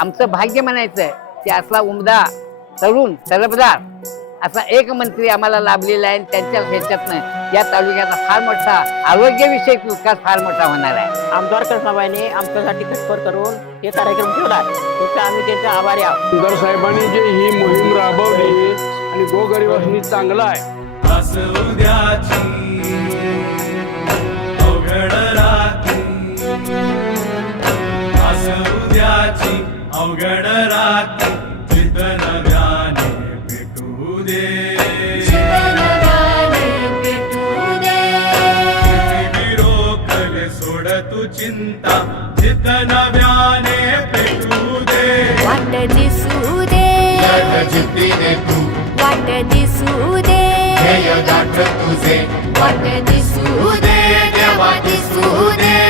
आमचं भाग्य म्हणायचं आहे की असला उमदा तरुण तरफदार असा एक मंत्री आम्हाला लाभलेला आहे आणि त्यांच्या ह्याच्यातनं या तालुक्याचा फार मोठा आरोग्यविषयक विकास फार मोठा होणार आहे. आमदार कृष्णाबाईने आमच्यासाठी खटपट करून हे कार्यक्रम ठेवला त्याचे आम्ही त्याचे आभारी आहोत. आमदार साहेबांनी जी ही मोहीम राबवली आणि गोगरिबांनी चांगला आहे. अवघड रात्री आस उद्याची अवघड रात्री चित नव्याने भेटू दे पृथ्वी रोखले सोड तू चिंता चित नव्याने पेटू दे वाट दिसू दे जिद्दीने तू वाट दिसू दे ध्येय गाठ तुझे वाट दिसू दे देवा दिसू दे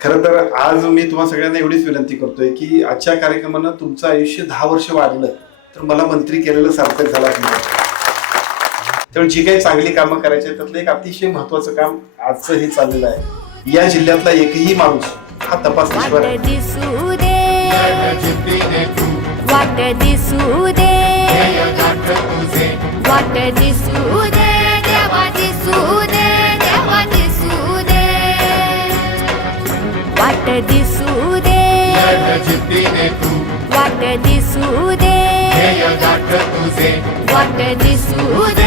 खरं तर आज मी तुम्हा सगळ्यांना एवढीच विनंती करतोय की आजच्या कार्यक्रमानं तुमचं आयुष्य दहा वर्ष वाढलं तर मला मंत्री केलेलं सार्थक झालं. त्यामुळे जी काही चांगली कामं करायची आहेत, त्यातलं एक अतिशय महत्वाचं काम आजचं हे चाललेलं आहे. या जिल्ह्यातला एकही माणूस हा तपासणीशिवाय वाट दिसू दे. वाट दिसू वाट दिसू दे. वाट दिसू दे. वाट दिसू दे देवा दिसू दे.